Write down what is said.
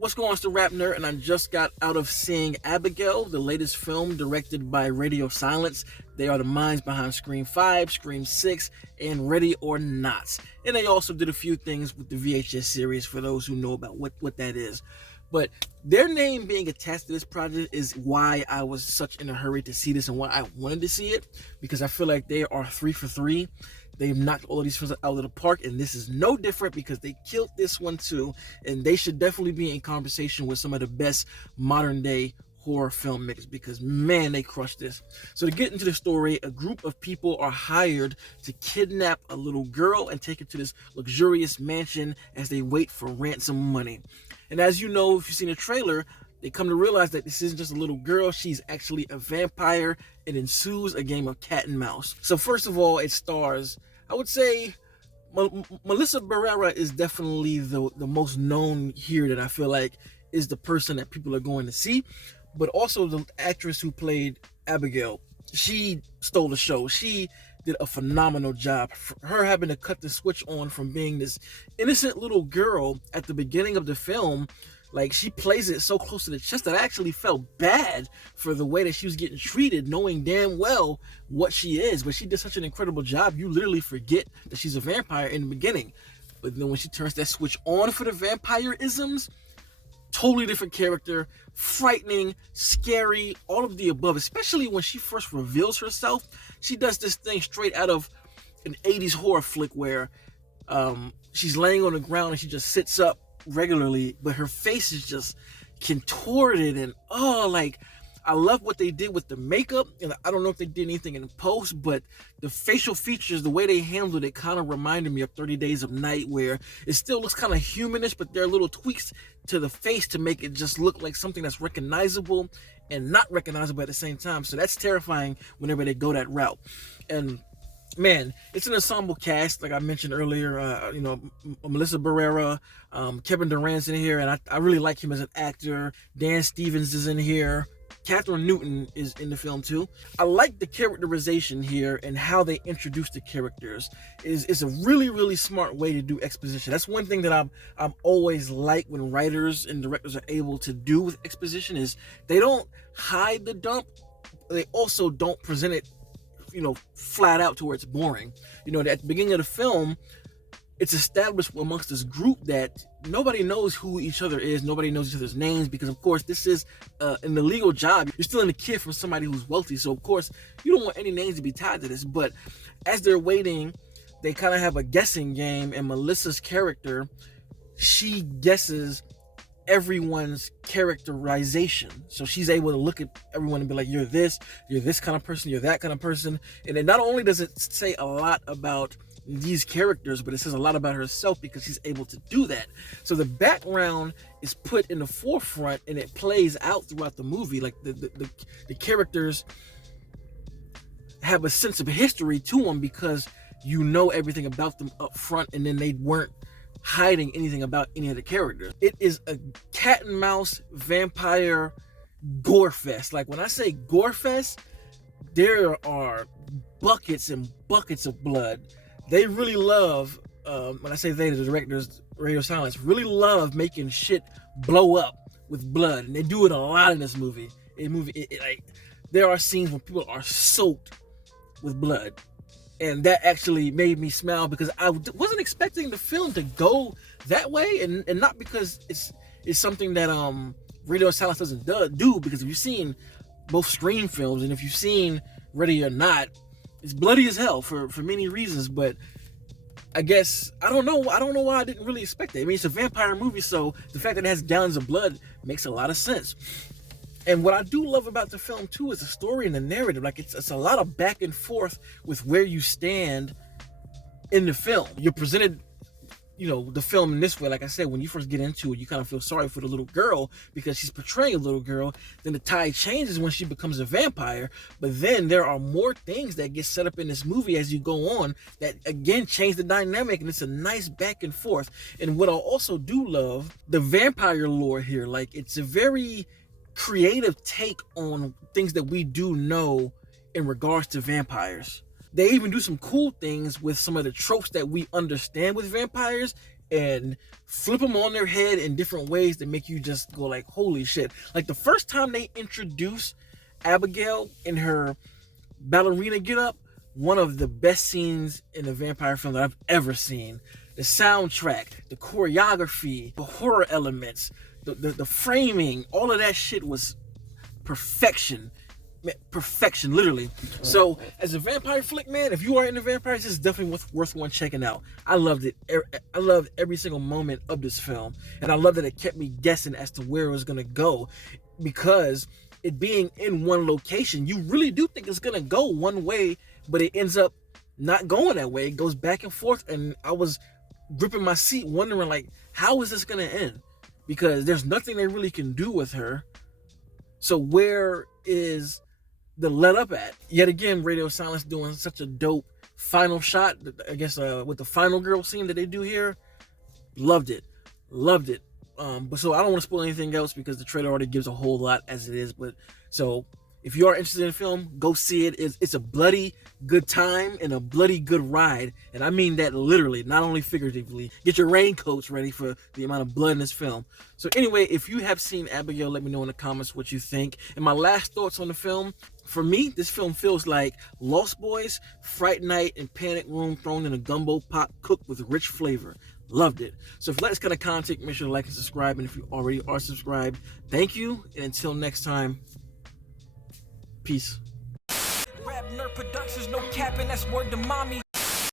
What's going on, it's the RapNerd, and I just got out of seeing Abigail, the latest film directed by Radio Silence. They are the minds behind Scream 5, Scream 6, and Ready or Not. And they also did a few things with the VHS series for those who know about what that is. But their name being attached to this project is why I was such in a hurry to see this and why I wanted to see it, because I feel like they are 3 for 3. They've knocked all of these films out of the park, and this is no different because they killed this one too, and they should definitely be in conversation with some of the best modern day horror filmmakers because, man, they crushed this. So to get into the story, a group of people are hired to kidnap a little girl and take her to this luxurious mansion as they wait for ransom money. And as you know, if you've seen the trailer, they come to realize that this isn't just a little girl, she's actually a vampire. It ensues a game of cat and mouse. So first of all, it stars, I would say, Melissa Barrera is definitely the most known here that I feel like is the person that people are going to see. But also the actress who played Abigail, she stole the show. She did a phenomenal job. Her having to cut the switch on from being this innocent little girl at the beginning of the film, like she plays it so close to the chest that I actually felt bad for the way that she was getting treated, knowing damn well what she is. But she did such an incredible job, you literally forget that she's a vampire in the beginning. But then when she turns that switch on for the vampirisms, totally different character, frightening, scary, all of the above, especially when she first reveals herself. She does this thing straight out of an 80s horror flick where she's laying on the ground and she just sits up regularly, but her face is just contorted and I love what they did with the makeup, and I don't know if they did anything in post, but the facial features, the way they handled it kind of reminded me of 30 Days of Night, where it still looks kind of humanish, but there are little tweaks to the face to make it just look like something that's recognizable and not recognizable at the same time. So that's terrifying whenever they go that route. And man, it's an ensemble cast, like I mentioned earlier. Melissa Barrera, Kevin Durant's in here, and I really like him as an actor. Dan Stevens is in here. Catherine Newton is in the film too. I like the characterization here and how they introduce the characters. Is a really, really smart way to do exposition. That's one thing that I'm always like when writers and directors are able to do with exposition, is they don't hide the dump. They also don't present it, flat out to where it's boring. At the beginning of the film, it's established amongst this group that nobody knows who each other is. Nobody knows each other's names because, of course, this is an illegal job. You're stealing a kid from somebody who's wealthy. So, of course, you don't want any names to be tied to this. But as they're waiting, they kind of have a guessing game. And Melissa's character, she guesses everyone's characterization. So she's able to look at everyone and be like, you're this kind of person, you're that kind of person. And then not only does it say a lot about these characters, but it says a lot about herself because she's able to do that. So the background is put in the forefront and it plays out throughout the movie. Like the characters have a sense of history to them because you know everything about them up front, and then they weren't hiding anything about any of the characters. It is a cat and mouse vampire gore fest. Like when I say gore fest, there are buckets and buckets of blood. They really love, when I say they, the directors, Radio Silence, really love making shit blow up with blood. And they do it a lot in this movie. There are scenes where people are soaked with blood. And that actually made me smile because I wasn't expecting the film to go that way. And not because it's something that Radio Silence doesn't do, because if you've seen both Scream films and if you've seen Ready or Not, it's bloody as hell for many reasons, but I guess I don't know why I didn't really expect it. I mean, it's a vampire movie, so the fact that it has gallons of blood makes a lot of sense. And what I do love about the film too is the story and the narrative. Like it's a lot of back and forth with where you stand in the film. You're presented, the film in this way. Like I said, when you first get into it, you kind of feel sorry for the little girl because she's portraying a little girl. Then the tide changes when she becomes a vampire. But then there are more things that get set up in this movie as you go on that, again, change the dynamic. And it's a nice back and forth. And what I also do love, the vampire lore here, like it's a very creative take on things that we do know in regards to vampires. They even do some cool things with some of the tropes that we understand with vampires and flip them on their head in different ways that make you just go like, holy shit. Like the first time they introduce Abigail in her ballerina get up, one of the best scenes in a vampire film that I've ever seen. The soundtrack, the choreography, the horror elements, the framing, all of that shit was perfection. Perfection, literally. So, as a vampire flick, man, if you are into vampires, this is definitely worth one checking out. I loved it. I loved every single moment of this film, and I love that it kept me guessing as to where it was gonna go, because it being in one location, you really do think it's gonna go one way, but it ends up not going that way. It goes back and forth, and I was gripping my seat, wondering like, how is this gonna end? Because there's nothing they really can do with her. So where is the let up at? Yet again, Radio Silence doing such a dope final shot, I guess, with the final girl scene that they do here. Loved it. But so I don't want to spoil anything else because the trailer already gives a whole lot as it is. But so if you are interested in the film, go see it. It's a bloody good time and a bloody good ride. And I mean that literally, not only figuratively. Get your raincoats ready for the amount of blood in this film. So anyway, if you have seen Abigail, let me know in the comments what you think. And my last thoughts on the film. For me, this film feels like Lost Boys, Fright Night, and Panic Room thrown in a gumbo pot cooked with rich flavor. Loved it. So if you like this kind of content, make sure to like and subscribe. And if you already are subscribed, thank you. And until next time, peace. RapNerd Productions, no capping, that's word to mommy.